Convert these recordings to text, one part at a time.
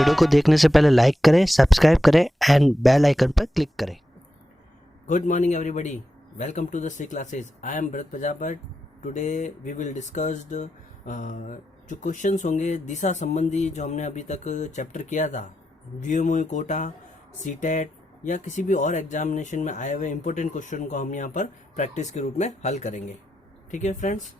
Video को देखने से पहले लाइक करें, सब्सक्राइब करें एंड बेल आइकन पर क्लिक करें। Good morning everybody. Welcome to the C classes. I am Bharat Prajapati. Today we will discuss जो क्वेश्चंस होंगे दिशा संबंधी जो हमने अभी तक चैप्टर किया था, वीएमओ कोटा, सीटेट या किसी भी और एग्जामिनेशन में आए हुए इंपॉर्टेंट क्वेश्चन को हम यहाँ पर प्रैक्टिस के रूप में हल करेंगे। ठीक है फ्रेंड्स,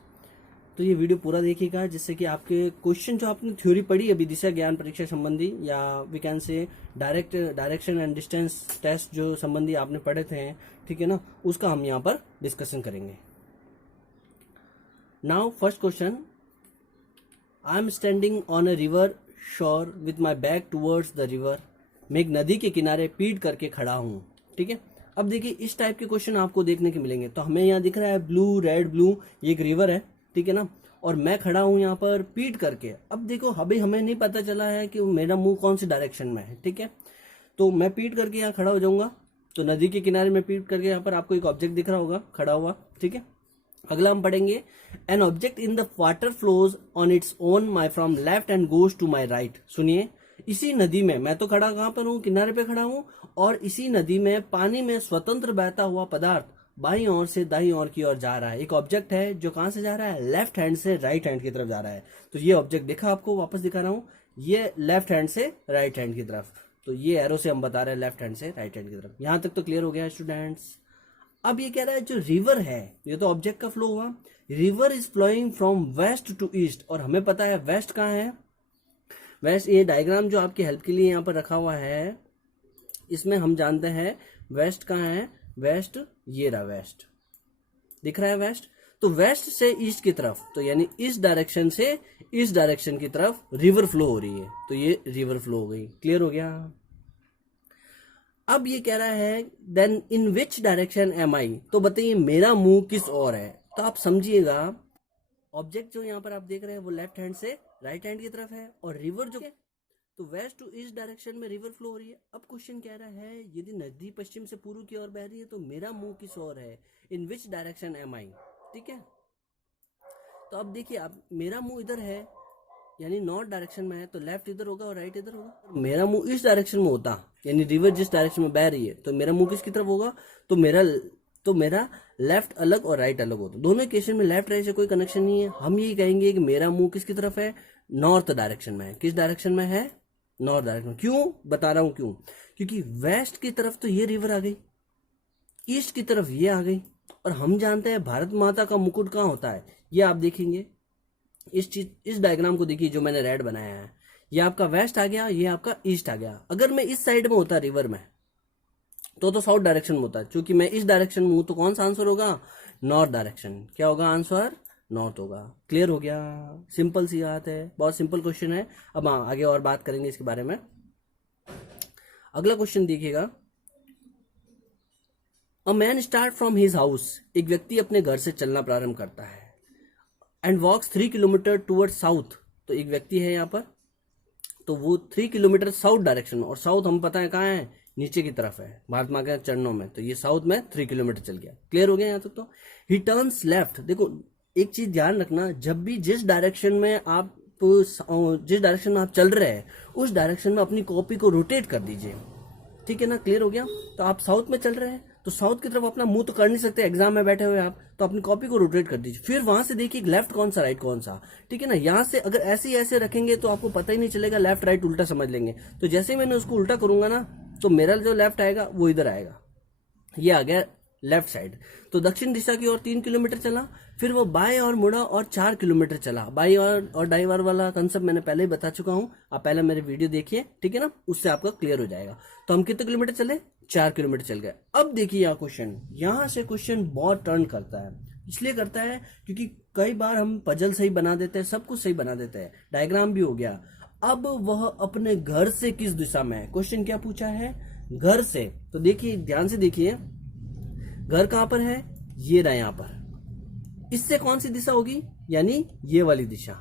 तो ये वीडियो पूरा देखिएगा जिससे कि आपके क्वेश्चन जो आपने थ्योरी पढ़ी अभी दिशा ज्ञान परीक्षा संबंधी या वी कैन से डायरेक्शन एंड डिस्टेंस टेस्ट जो संबंधी आपने पढ़े थे, ठीक है ना, उसका हम यहाँ पर डिस्कशन करेंगे। Now first question, I am standing on a river shore with my back towards the river. मैं एक नदी के किनारे पीठ करके खड़ा हूँ। ठीक है, अब देखिए इस टाइप के क्वेश्चन आपको देखने को मिलेंगे। तो हमें यहाँ दिख रहा है ब्लू रेड ब्लू, ये एक रिवर है, ठीक है ना, और मैं खड़ा हूं यहाँ पर पीठ करके। अब देखो अभी हमें नहीं पता चला है कि मेरा मुंह कौन सी डायरेक्शन में है। ठीक है, तो मैं पीठ करके यहाँ खड़ा हो जाऊंगा। तो नदी के किनारे में पीठ करके यहाँ पर आपको एक ऑब्जेक्ट दिख रहा होगा खड़ा हुआ। ठीक है, अगला हम पढ़ेंगे, an object in the water flows on its own my from left and goes to my right. सुनिए, इसी नदी में मैं तो खड़ा कहाँ पर हूँ, किनारे पे खड़ा हूँ, और इसी नदी में पानी में स्वतंत्र बहता हुआ पदार्थ बाईं ओर से दाईं ओर की ओर जा रहा है। एक ऑब्जेक्ट है जो कहां से जा रहा है, लेफ्ट हैंड से राइट हैंड की तरफ जा रहा है। तो ये ऑब्जेक्ट देखा, आपको वापस दिखा रहा हूं, ये लेफ्ट हैंड से राइट हैंड की तरफ। तो ये एरो से हम बता रहे हैं लेफ्ट हैंड से राइट हैंड की तरफ। यहां तक तो क्लियर हो गया स्टूडेंट्स। अब ये कह रहा है जो रिवर है, ये तो ऑब्जेक्ट का फ्लो हुआ, river is flowing from west to east. और हमें पता है वेस्ट कहाँ है, वेस्ट, ये डायग्राम जो आपकी हेल्प के लिए यहाँ पर रखा हुआ है, इसमें हम जानते हैं वेस्ट कहाँ है। वेस्ट, ये रहा वेस्ट, दिख रहा है वेस्ट। तो वेस्ट से ईस्ट की तरफ, तो यानी इस डायरेक्शन से इस डायरेक्शन की तरफ रिवर फ्लो हो रही है। तो ये रिवर फ्लो हो गई, क्लियर हो गया। अब ये कह रहा है then in which direction am I. तो बताइए मेरा मुंह किस ओर है। तो आप समझिएगा ऑब्जेक्ट जो यहाँ पर आप देख रहे हैं वो लेफ्ट हैंड से राइट हैंड की तरफ है, और रिवर जो है तो वेस्ट टू ईस्ट डायरेक्शन में रिवर फ्लो हो रही है। अब क्वेश्चन कह रहा है यदि नदी पश्चिम से पूर्व की ओर बह रही है तो मेरा मुंह किस ओर है, इन विच डायरेक्शन एम आई। ठीक है, तो अब देखिए आप, मेरा मुंह इधर है यानी नॉर्थ डायरेक्शन में है, तो लेफ्ट इधर होगा और राइट इधर होगा। मेरा मुंह इस डायरेक्शन में होता, यानी रिवर जिस डायरेक्शन में बह रही है, तो मेरा मुंह किसकी तरफ होगा, तो मेरा लेफ्ट अलग और राइट अलग होता। दोनों केशन में लेफ्ट राइट से कोई कनेक्शन नहीं है। हम यही कहेंगे कि मेरा मुंह किसकी तरफ है, नॉर्थ डायरेक्शन में है। किस डायरेक्शन में है, नॉर्थ डायरेक्शन। क्यों बता रहा हूं क्यों, क्योंकि वेस्ट की तरफ तो ये रिवर आ गई, ईस्ट की तरफ ये आ गई, और हम जानते हैं भारत माता का मुकुट कहाँ होता है। ये आप देखेंगे इस डायग्राम को देखिए जो मैंने रेड बनाया है, ये आपका वेस्ट आ गया, ये आपका ईस्ट आ गया। अगर मैं इस साइड में होता रिवर में तो साउथ डायरेक्शन में होता, क्योंकि मैं इस डायरेक्शन में हूं, तो कौन सा आंसर होगा, नॉर्थ डायरेक्शन। क्या होगा आंसर, नॉर्थ होगा। क्लियर हो गया, सिंपल सी बात है, बहुत सिंपल क्वेश्चन है। अब आगे और बात करेंगे इसके बारे में। अगला क्वेश्चन देखिएगा, a man start from his house. एक व्यक्ति अपने घर से चलना प्रारंभ करता है, and walks 3 kilometre toward south. तो एक व्यक्ति है यहाँ पर, तो वो 3 किलोमीटर साउथ डायरेक्शन में, और साउथ हम पता है कहाँ है, नीचे की तरफ है भारत माँ के चरणों में। तो ये साउथ में 3 किलोमीटर चल गया। क्लियर हो गया यहाँ तक। तो ही टर्न्स लेफ्ट। देखो एक चीज ध्यान रखना, जब भी जिस डायरेक्शन में आप चल रहे हैं उस डायरेक्शन में अपनी कॉपी को रोटेट कर दीजिए। ठीक है ना, क्लियर हो गया। तो आप साउथ में चल रहे हैं तो साउथ की तरफ अपना मुंह तो कर नहीं सकते, एग्जाम में बैठे हुए आप, तो अपनी कॉपी को रोटेट कर दीजिए। फिर वहां से देखिए लेफ्ट कौन सा राइट कौन सा। ठीक है ना, यहाँ से अगर ऐसे रखेंगे तो आपको पता ही नहीं चलेगा, लेफ्ट राइट उल्टा समझ लेंगे। तो जैसे ही मैंने उसको उल्टा करूंगा ना, तो मेरा जो लेफ्ट आएगा वो इधर आएगा, ये आ गया लेफ्ट साइड। तो दक्षिण दिशा की ओर 3 किलोमीटर चला, फिर वो बाएं और मुड़ा और 4 किलोमीटर चला। बाई और दाईं ओर वाला कंसेप्ट मैंने पहले ही बता चुका हूं, आप पहले मेरे वीडियो देखिए, ठीक है ना, उससे आपका क्लियर हो जाएगा। तो हम कितने किलोमीटर चले, 4 किलोमीटर चल गए। अब देखिए यहाँ क्वेश्चन, यहाँ से क्वेश्चन बहुत टर्न करता है। इसलिए करता है क्योंकि कई बार हम पजल सही बना देते हैं, सब कुछ सही बना देते हैं, डायग्राम भी हो गया। अब वह अपने घर से किस दिशा में है, क्वेश्चन क्या पूछा है, घर से। तो देखिए ध्यान से देखिए, घर कहां पर है, ये रहा यहाँ पर। इससे कौन सी दिशा होगी, यानी ये वाली दिशा,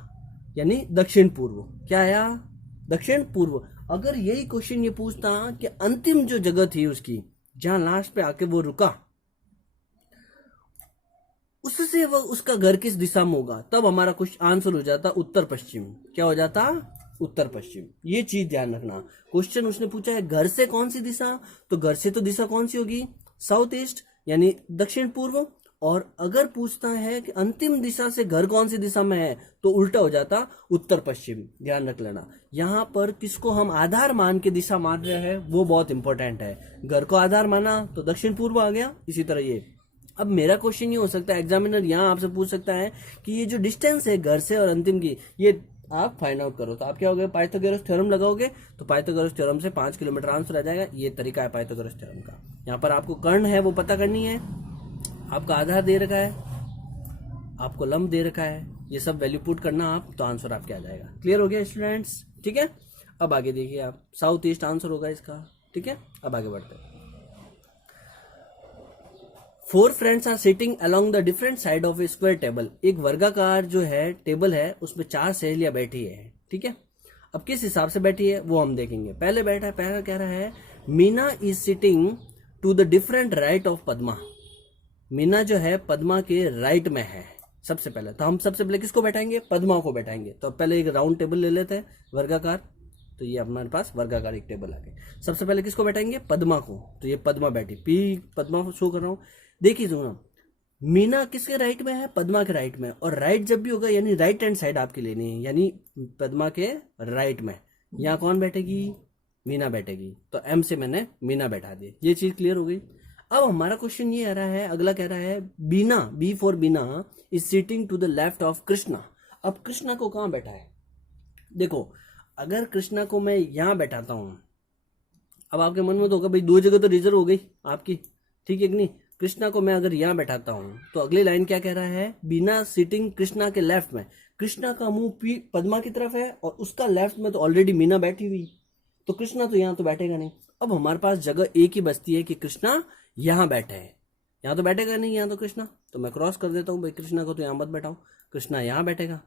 यानी दक्षिण पूर्व। क्या आया, दक्षिण पूर्व। अगर यही क्वेश्चन ये पूछता कि अंतिम जो जगह थी उसकी, जहां लास्ट पे आके वो रुका, उससे वो उसका घर किस दिशा में होगा, तब हमारा कुछ आंसर हो जाता उत्तर पश्चिम। क्या हो जाता, उत्तर पश्चिम। ये चीज ध्यान रखना। क्वेश्चन उसने पूछा है घर से कौन सी दिशा, तो घर से तो दिशा कौन सी होगी, साउथ ईस्ट यानी दक्षिण पूर्व। और अगर पूछता है कि अंतिम दिशा से घर कौन सी दिशा में है, तो उल्टा हो जाता उत्तर पश्चिम। ध्यान रख लेना। यहाँ पर किसको हम आधार मान के दिशा मान रहे हैं वो बहुत इंपॉर्टेंट है। घर को आधार माना तो दक्षिण पूर्व आ गया। इसी तरह ये अब मेरा क्वेश्चन ये हो सकता है, एग्जामिनर यहाँ आपसे पूछ सकता है कि ये जो डिस्टेंस है घर से और अंतिम की, ये आप फाइंड आउट करो। तो आप क्या होगे, पाइथागोरस थ्योरम लगाओगे, तो पाइथागोरस थ्योरम से 5 किलोमीटर आंसर आ जाएगा। ये तरीका है पाइथागोरस थ्योरम का। यहाँ पर आपको कर्ण है वो पता करनी है, आपका आधार दे रखा है, आपको लंब दे रखा है, ये सब वैल्यू पुट करना आप, तो आंसर आपके आ जाएगा। क्लियर हो गया स्टूडेंट्स? ठीक है, अब आगे देखिए आप, साउथ ईस्ट आंसर होगा इसका। ठीक है, अब आगे बढ़ते हैं। 4 friends are sitting along the different side of a square table. एक वर्गाकार जो है टेबल है उसमें 4 सहेलियां बैठी है। ठीक है, अब किस हिसाब से बैठी है वो हम देखेंगे। पहले बैठा है, पहला कह रहा है Meena is sitting to the different right of Padma. Meena जो है पद्मा के राइट में है सबसे पहले। तो हम सबसे पहले किसको बैठाएंगे, पद्मा को बैठाएंगे। तो पहले एक राउंड टेबल ले लेते हैं वर्गाकार, तो ये हमारे पास वर्गाकार एक टेबल आ गया। सबसे पहले किसको बैठाएंगे, पद्मा को। तो ये पद्मा बैठी, पी पद्मा शो कर रहा हूं। देखिए सुनो, मीना किसके राइट में है, पद्मा के राइट में। और राइट जब भी होगा यानी राइट हैंड साइड आपकी लेनी है, यानी पद्मा के राइट में। यहाँ कौन बैठेगी, मीना बैठेगी। तो एम से मैंने मीना बैठा दी। ये चीज क्लियर हो गई। अब हमारा क्वेश्चन ये आ रहा है, अगला कह रहा है Beena, B for Beena is sitting to the left of Krishna. अब कृष्णा को कहां बैठा है, देखो अगर कृष्णा को मैं यहां बैठाता हूं, अब आपके मन में तो होगा भाई 2 जगह तो रिजर्व हो गई आपकी, ठीक है कि नहीं। कृष्णा को मैं अगर यहां बैठाता हूं तो अगली लाइन क्या कह रहा है, बीना सिटिंग कृष्णा के लेफ्ट में। कृष्णा का मुंह पद्मा की तरफ है और उसका लेफ्ट में तो ऑलरेडी मीना बैठी हुई, तो कृष्णा तो यहां तो बैठेगा नहीं। अब हमारे पास जगह एक ही बचती है कि कृष्णा यहां बैठे हैं। यहां तो बैठेगा नहीं, यहां तो कृष्णा, तो मैं क्रॉस कर देता हूं भाई, कृष्णा को तो यहां मत बैठाओ, कृष्णा यहां बैठेगा।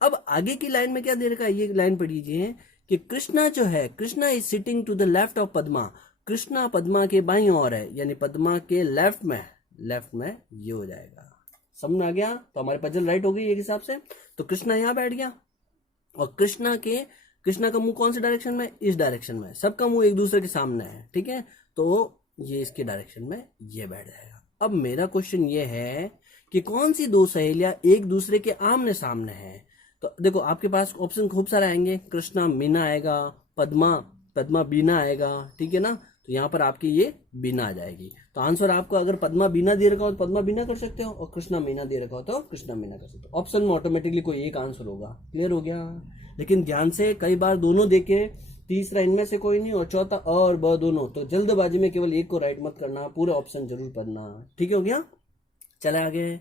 अब आगे की लाइन में क्या दे रखा है, ये लाइन पढ़ लीजिए कि कृष्णा जो है, Krishna is sitting to the left of Padma. Krishna Padma के बाईं ओर है, यानी पद्मा के लेफ्ट में ये हो जाएगा। समझ आ गया? तो हमारी पजल राइट हो गई एक हिसाब से। तो कृष्णा यहां बैठ गया और कृष्णा का मुंह कौन से डायरेक्शन में, इस डायरेक्शन में। सबका मुंह एक दूसरे के सामने है, ठीक है, तो ये इसके डायरेक्शन में ये बैठ जाएगा। अब मेरा क्वेश्चन ये है कि कौन सी 2 सहेलियां एक दूसरे के आमने सामने हैं। तो देखो आपके पास ऑप्शन खूब सारे आएंगे, कृष्णा मीना आएगा, पद्मा बीना आएगा, ठीक है ना। तो यहाँ पर आपकी ये बीना आ जाएगी। तो आंसर आपको अगर पद्मा बीना दे रखा हो तो पद्मा बीना कर सकते हो, और कृष्णा मीना दे रखा हो तो कृष्णा मीना कर सकते हो। ऑप्शन में ऑटोमेटिकली कोई एक आंसर होगा। क्लियर हो गया? लेकिन ध्यान से, कई बार दोनों देखे, तीसरा इनमें से कोई नहीं और चौथा और ब दोनों, तो जल्दबाजी में केवल एक को राइट मत करना, पूरे ऑप्शन जरूर पढ़ना। ठीक हो गया? चले आगे।